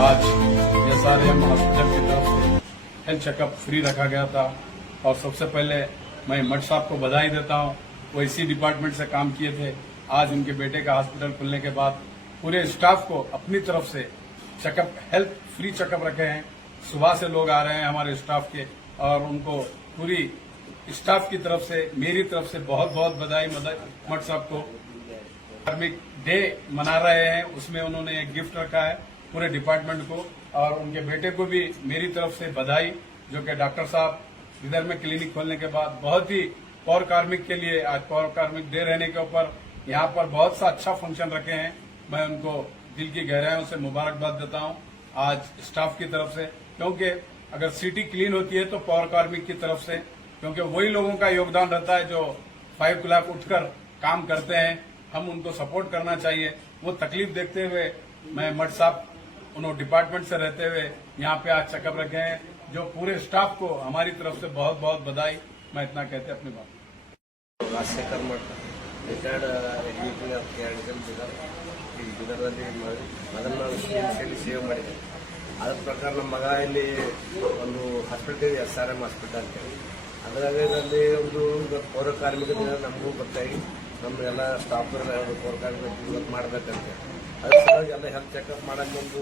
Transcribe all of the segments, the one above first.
आज SRM hospital की तरफ से हेल्थ चेकअप फ्री रखा गया था और सबसे पहले मैं मठ साहब को बधाई देता हूं। वो इसी डिपार्टमेंट से काम किए थे। आज उनके बेटे का हॉस्पिटल खुलने के बाद पूरे स्टाफ को अपनी तरफ से चेकअप हेल्थ फ्री चेकअप रखे हैं। सुबह से लोग आ रहे हैं हमारे स्टाफ के और उनको पूरी स्टाफ की तरफ से मेरी तरफ से बहुत बहुत बधाई मठ साहब को। कार्मिक डे मना रहे हैं, उसमें उन्होंने एक गिफ्ट रखा है पूरे डिपार्टमेंट को और उनके बेटे को भी मेरी तरफ से बधाई, जो कि डॉक्टर साहब इधर में क्लिनिक खोलने के बाद बहुत ही पौर कार्मिक के लिए आज पौर कार्मिक डे रहने के ऊपर यहाँ पर बहुत सा अच्छा फंक्शन रखे हैं। मैं उनको दिल की गहराइयों से मुबारकबाद देता हूँ आज स्टाफ की तरफ से, क्योंकि अगर सिटी क्लीन होती है तो पौर कार्मिक की तरफ से, क्योंकि वही लोगों का योगदान रहता है जो 5 लाख उठकर काम करते हैं। हम उनको सपोर्ट करना चाहिए। वो तकलीफ देखते हुए मैं मठ साहब उन्होंने डिपार्टमेंट से रहते हुए यहाँ पे आज चेकअप रखे हैं, जो पूरे स्टाफ को हमारी तरफ से बहुत बहुत बधाई। मैं इतना कहते अपनी बात। ರಾಜಶೇಖರ್ ಮಠ ರಿಟೈರ್ಡ್ ಎಕ್ಸಿಕ್ಯೂಟಿವ್ ಆಫ್ ಕ್ಯಾಡಿಕಲ್ ಬಿದರ್ದಲ್ಲಿ ಅದನ್ನು ವಿಶ್ವವಿದ್ಯಾಲಯದಲ್ಲಿ ಸೇವೆ ಮಾಡಿದೆ. ಅದರ ಪ್ರಕಾರ ನಮ್ಮ ಮಗ ಇಲ್ಲಿ ಒಂದು ಹಾಸ್ಪಿಟಲ್ SRM ಹಾಸ್ಪಿಟಲ್ ಅಂತೇಳಿ ಅದರಲ್ಲಿ ಒಂದು ಪೌರ ಕಾರ್ಮಿಕ ದಿನ ನಮಗೂ ಗೊತ್ತಾಗಿ ನಮ್ಮೆಲ್ಲ ಸ್ಟಾಫ್ ಪೌರ ಕಾರ್ಮಿಕ ಇವತ್ತು ಮಾಡಬೇಕಂತೆ. ಅದ್ರ ಸಲುವಾಗಿ ಎಲ್ಲ ಹೆಲ್ತ್ ಚೆಕಪ್ ಮಾಡೋಕ್ಕೊಂದು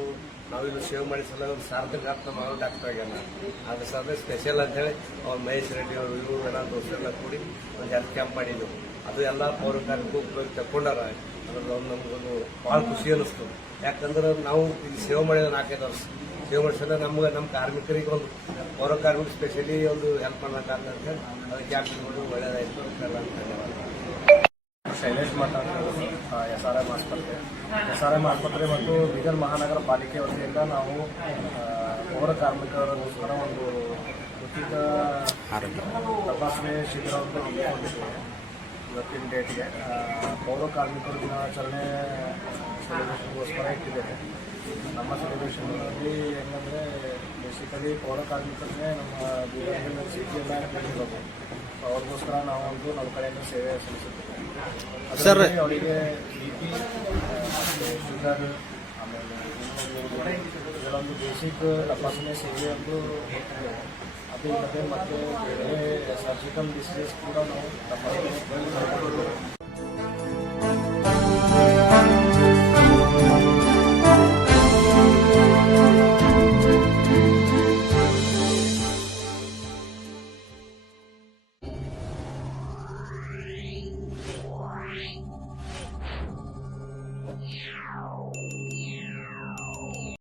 ನಾವಿಲ್ಲಿ ಸೇವ್ ಮಾಡಿ ಸಲ ಒಂದು ಸಾರ್ಥಕ ಆಗ್ತಾ ಮಾಡೋ ಡಾಕ್ಟರ್ ಆಗ್ಯಾನ. ಅದ್ರ ಸಲ ಸ್ಪೆಷಲ್ ಅಂತೇಳಿ ಅವ್ರು ಮಹೇಶ್ ರೆಡ್ಡಿ ಅವರು ಇವರು ಎಲ್ಲ ದೋಸ್ತರೆಲ್ಲ ಕೂಡಿ ಒಂದು ಹೆಲ್ತ್ ಕ್ಯಾಂಪ್ ಮಾಡಿದ್ದೆವು. ಅದು ಎಲ್ಲ ಪೌರ ಕಾರ್ಮಿಕರು ಉಪಯೋಗ ತಗೊಂಡಾರ. ಅದ್ರಲ್ಲಿ ಒಂದು ನಮಗೊಂದು ಭಾಳ ಖುಷಿ ಅನ್ನಿಸ್ತು. ಯಾಕಂದ್ರೆ ನಾವು ಇಲ್ಲಿ ಸೇವೆ ಮಾಡಿದ 4-5 ವರ್ಷ ಸೇವೆ ಮಾಡಿಸಲ್ಲ ನಮ್ಗೆ ನಮ್ಮ ಕಾರ್ಮಿಕರಿಗೆ ಒಂದು ಪೌರ ಕಾರ್ಮಿಕ ಸ್ಪೆಷಲಿ ಒಂದು ಹೆಲ್ಪ್ ಮಾಡೋಕ್ಕಾಗ್ತದೆ ಅಂತ ಹೇಳಿ ಅದು ಕ್ಯಾಂಪ್ ಇಟ್ಕೊಂಡು ಒಳ್ಳೆಯದಾಯಿತು. ಧನ್ಯವಾದ. ಶೈಲೇಶ್ ಮಠ SRM ಆಸ್ಪತ್ರೆ. SRM ಆಸ್ಪತ್ರೆ ಮತ್ತು ಬೀದರ್ ಮಹಾನಗರ ಪಾಲಿಕೆ ವತಿಯಿಂದ ನಾವು ಪೌರ ಕಾರ್ಮಿಕರಿಗೋಸ್ಕರ ಒಂದು ಉಚಿತ ತಪಾಸಣೆ ಶಿಬಿರವನ್ನು ಹಮ್ಮಿಕೊಂಡಿದ್ದೇವೆ. ಇವತ್ತಿನ ಡೇಟ್ಗೆ ಪೌರ ಕಾರ್ಮಿಕರ ದಿನಾಚರಣೆ ಸೆಲೆಬ್ರೇಷನ್ಗೋಸ್ಕರ ಇಟ್ಟಿದ್ದೇವೆ. ನಮ್ಮ ಸೆಲೆಬ್ರೇಷನ್ನಲ್ಲಿ ಹೆಂಗಂದರೆ ಬೇಸಿಕಲಿ ಪೌರ ಕಾರ್ಮಿಕರನ್ನೇ ನಮ್ಮ ಬೀದರ್ನ ಸಿಟಿಯೆಲ್ಲ ಇರೋದು. ಅವ್ರಿಗೋಸ್ಕರ ನಾವೊಂದು ನಮ್ಮ ಕಡೆಯಿಂದ ಸೇವೆ ಸಲ್ಲಿಸುತ್ತೇವೆ. ಅದರಲ್ಲಿ ಅವರಿಗೆ BP ಮತ್ತು ಶುಗರ್ ಆಮೇಲೆ ಇದರೊಂದು ಬೇಸಿಕ್ ತಪಾಸಣೆ ಸೇವೆ ಒಂದು ಅದು ಇಲ್ಲದೆ ಮತ್ತು ಬೇರೆ ಸರ್ಜಿಕಲ್ ಡಿಸೀಸಸ್ ಕೂಡ ನಾವು ತಪಾಸಣೆ